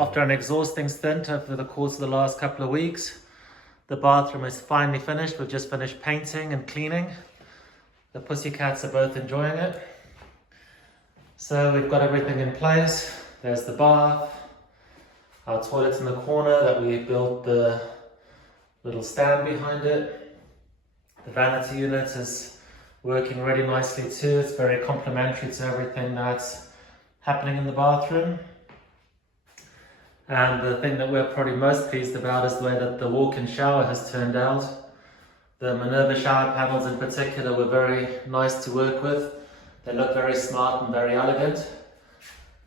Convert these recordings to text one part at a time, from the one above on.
After an exhausting stint over the course of the last couple of weeks, the bathroom is finally finished. We've just finished painting and cleaning. The pussycats are both enjoying it. So we've got everything in place. There's the bath, our toilet's in the corner that we built the little stand behind it. The vanity unit is working really nicely too. It's very complementary to everything that's happening in the bathroom. And the thing that we're probably most pleased about is the way that the walk-in shower has turned out. The Minerva shower panels in particular were very nice to work with. They look very smart and very elegant.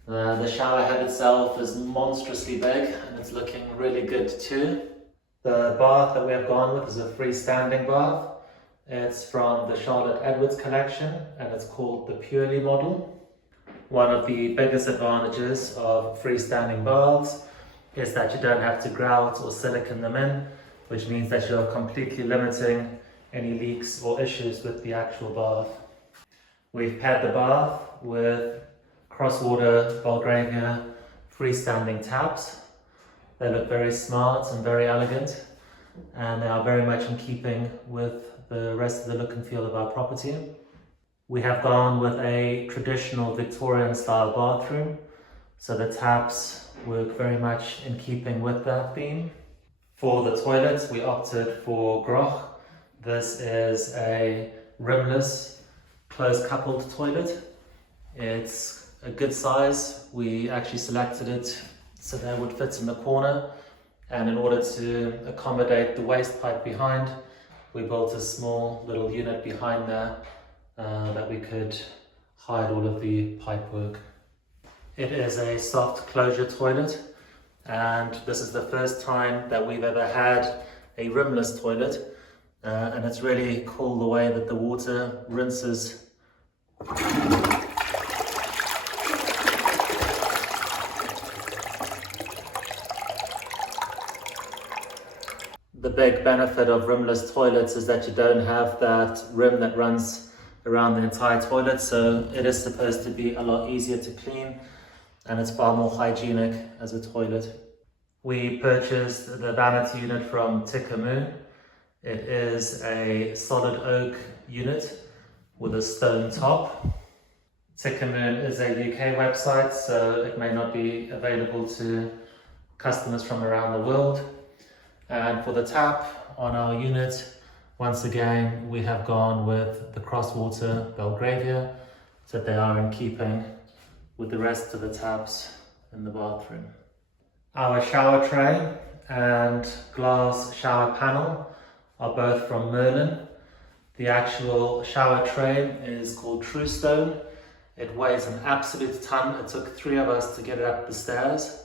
The shower head itself is monstrously big and it's looking really good too. The bath that we have gone with is a freestanding bath. It's from the Charlotte Edwards collection and it's called the Purley model. One of the biggest advantages of freestanding baths is that you don't have to grout or silicone them in, which means that you're completely limiting any leaks or issues with the actual bath. We've paired the bath with Crosswater Belgravia freestanding taps. They look very smart and very elegant, and they are very much in keeping with the rest of the look and feel of our property. We have gone with a traditional Victorian style bathroom, so the taps work very much in keeping with that theme. For the toilets, we opted for Grohe. This is a rimless, close coupled toilet. It's a good size. We actually selected it so that it would fit in the corner, and in order to accommodate the waste pipe behind, we built a small little unit behind there that we could hide all of the pipe work. It is a soft closure toilet, and this is the first time that we've ever had a rimless toilet, and it's really cool the way that the water rinses. The big benefit of rimless toilets is that you don't have that rim that runs around the entire toilet, so it is supposed to be a lot easier to clean and it's far more hygienic as a toilet. We purchased the vanity unit from Tika. It is a solid oak unit with a stone top. Tika is a UK website, so it may not be available to customers from around the world. And for the tap on our unit, once again, we have gone with the Crosswater Belgravia, so they are in keeping with the rest of the taps in the bathroom. Our shower tray and glass shower panel are both from Merlyn. The actual shower tray is called True Stone. It weighs an absolute ton. It took 3 of us to get it up the stairs.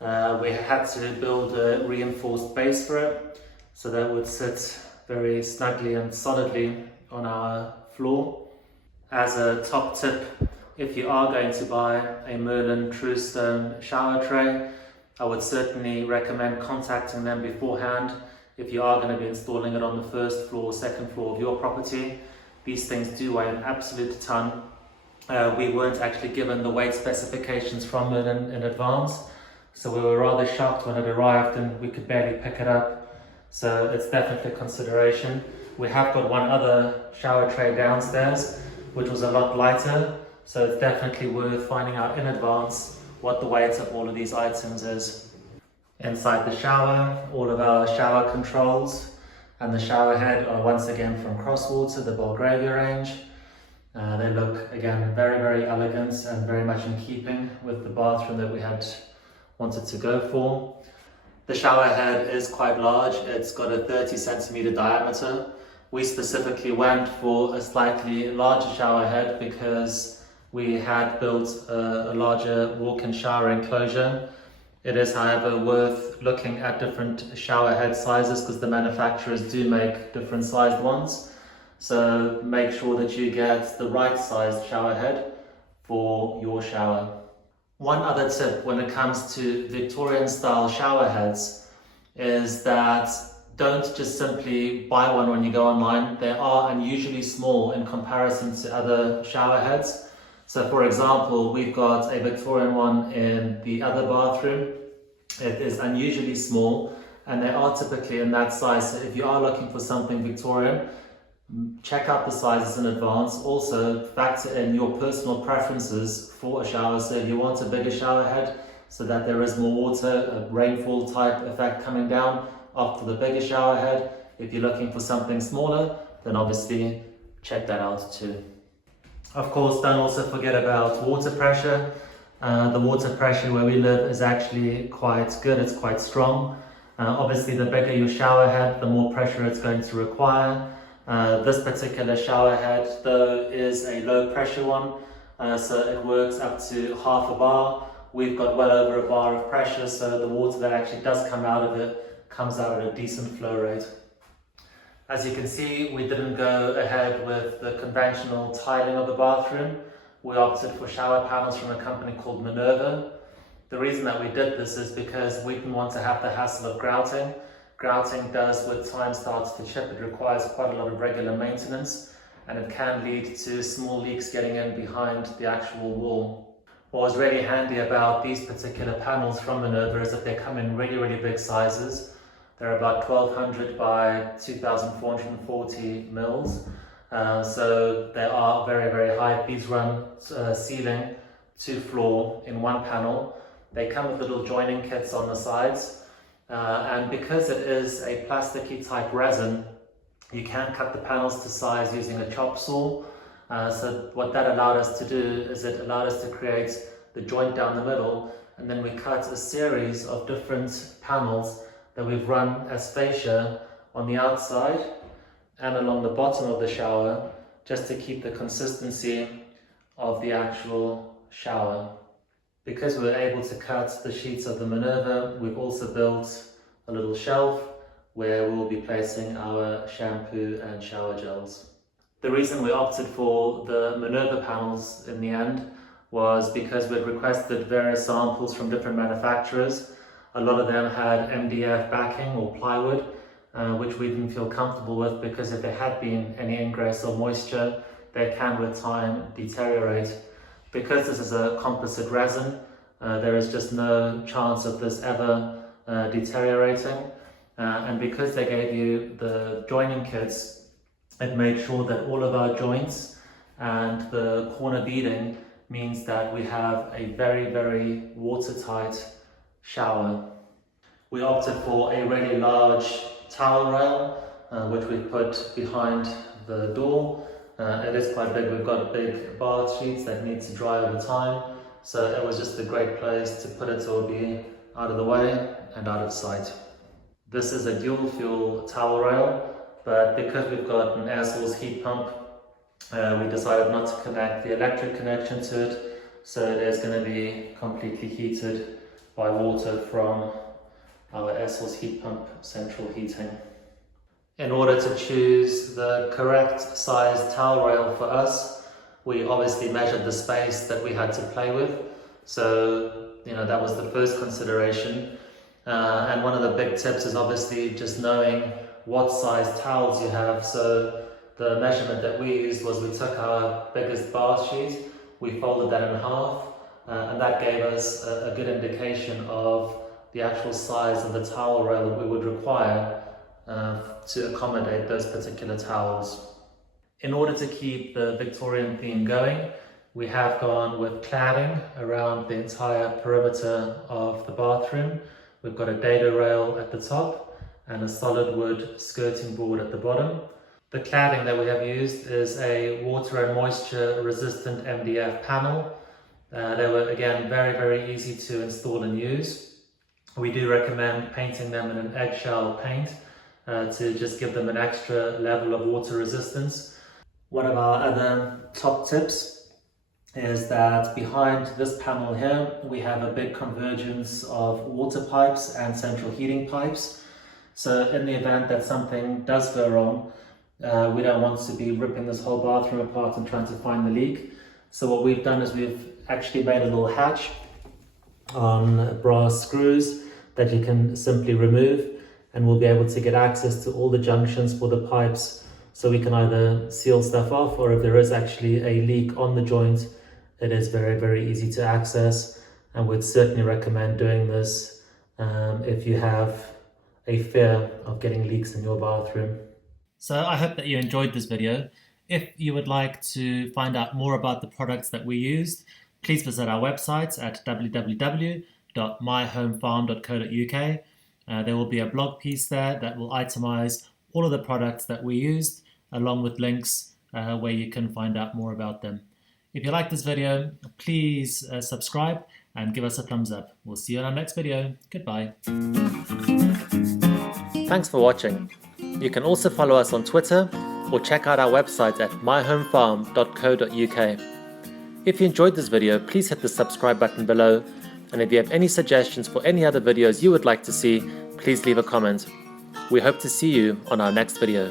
We had to build a reinforced base for it, so that it would sit very snugly and solidly on our floor. As a top tip, if you are going to buy a Merlyn True Stone shower tray, I would certainly recommend contacting them beforehand if you are going to be installing it on the first floor or second floor of your property. These things do weigh an absolute ton. We weren't actually given the weight specifications from Merlyn in advance, so we were rather shocked when it arrived and we could barely pick it up. So it's definitely a consideration. We have got one other shower tray downstairs, which was a lot lighter, so it's definitely worth finding out in advance what the weight of all of these items is. Inside the shower, all of our shower controls and the shower head are once again from Crosswater, the Belgravia range. They look again very, very elegant and very much in keeping with the bathroom that we had wanted to go for. The shower head is quite large. It's got a 30 centimeter diameter. We specifically went for a slightly larger shower head because we had built a larger walk-in shower enclosure. It is, however, worth looking at different shower head sizes because the manufacturers do make different sized ones. So make sure that you get the right sized shower head for your shower. One other tip when it comes to Victorian style shower heads is that don't just simply buy one when you go online. They are unusually small in comparison to other shower heads. So for example, we've got a Victorian one in the other bathroom It is unusually small, and they are typically in that size. So if you are looking for something Victorian, check out the sizes in advance. Also factor in your personal preferences for a shower. So if you want a bigger shower head so that there is more water, a rainfall type effect coming down after the bigger shower head. If you're looking for something smaller, then obviously check that out too. Of course, don't also forget about water pressure. The water pressure where we live is actually quite good, it's quite strong. Obviously the bigger your shower head, the more pressure it's going to require. This particular shower head though is a low pressure one, so it works up to half a bar. We've got well over a bar of pressure, so the water that actually does come out of it comes out at a decent flow rate. As you can see, we didn't go ahead with the conventional tiling of the bathroom. We opted for shower panels from a company called Minerva. The reason that we did this is because we didn't want to have the hassle of grouting. Grouting does, with time, start to chip. It requires quite a lot of regular maintenance, and it can lead to small leaks getting in behind the actual wall. What was really handy about these particular panels from Minerva is that they come in really, really big sizes. They're about 1200 by 2440 mils. So they are very, very high. These run ceiling to floor in one panel. They come with little joining kits on the sides. And because it is a plasticky type resin, you can cut the panels to size using a chop saw. So what that allowed us to do is it allowed us to create the joint down the middle, and then we cut a series of different panels that we've run as fascia on the outside and along the bottom of the shower, just to keep the consistency of the actual shower. Because we were able to cut the sheets of the Minerva, we've also built a little shelf where we'll be placing our shampoo and shower gels. The reason we opted for the Minerva panels in the end was because we'd requested various samples from different manufacturers. A lot of them had MDF backing or plywood, which we didn't feel comfortable with, because if there had been any ingress or moisture, they can with time deteriorate. Because this is a composite resin, there is just no chance of this ever deteriorating. And because they gave you the joining kits, it made sure that all of our joints and the corner beading means that we have a very, very watertight shower. We opted for a really large towel rail, which we put behind the door. It is quite big. We've got big bath sheets that need to dry over time, so it was just a great place to put it, so it would be out of the way and out of sight. This is a dual fuel towel rail, but because we've got an air source heat pump, we decided not to connect the electric connection to it, so it is going to be completely heated by water from our air source heat pump central heating. In order to choose the correct size towel rail for us, we obviously measured the space that we had to play with. So, that was the first consideration. And one of the big tips is obviously just knowing what size towels you have. So the measurement that we used was, we took our biggest bath sheet, we folded that in half, and that gave us a good indication of the actual size of the towel rail that we would require to accommodate those particular towels. In order to keep the Victorian theme going, we have gone with cladding around the entire perimeter of the bathroom. We've got a dado rail at the top and a solid wood skirting board at the bottom. The cladding that we have used is a water and moisture resistant MDF panel. They were again very, very easy to install and use. We do recommend painting them in an eggshell paint to just give them an extra level of water resistance. One of our other top tips is that behind this panel here, we have a big convergence of water pipes and central heating pipes. So in the event that something does go wrong, we don't want to be ripping this whole bathroom apart and trying to find the leak. So what we've done is we've actually made a little hatch on brass screws that you can simply remove, and we'll be able to get access to all the junctions for the pipes, so we can either seal stuff off, or if there is actually a leak on the joint, it is very, very easy to access. And we'd certainly recommend doing this if you have a fear of getting leaks in your bathroom. So I hope that you enjoyed this video. If you would like to find out more about the products that we used, please visit our website at www.myhomefarm.co.uk. There will be a blog piece there that will itemize all of the products that we used, along with links where you can find out more about them. If you like this video, please subscribe and give us a thumbs up. We'll see you in our next video. Goodbye. Thanks for watching. You can also follow us on Twitter or check out our website at myhomefarm.co.uk. If you enjoyed this video, please hit the subscribe button below, and if you have any suggestions for any other videos you would like to see, please leave a comment. We hope to see you on our next video.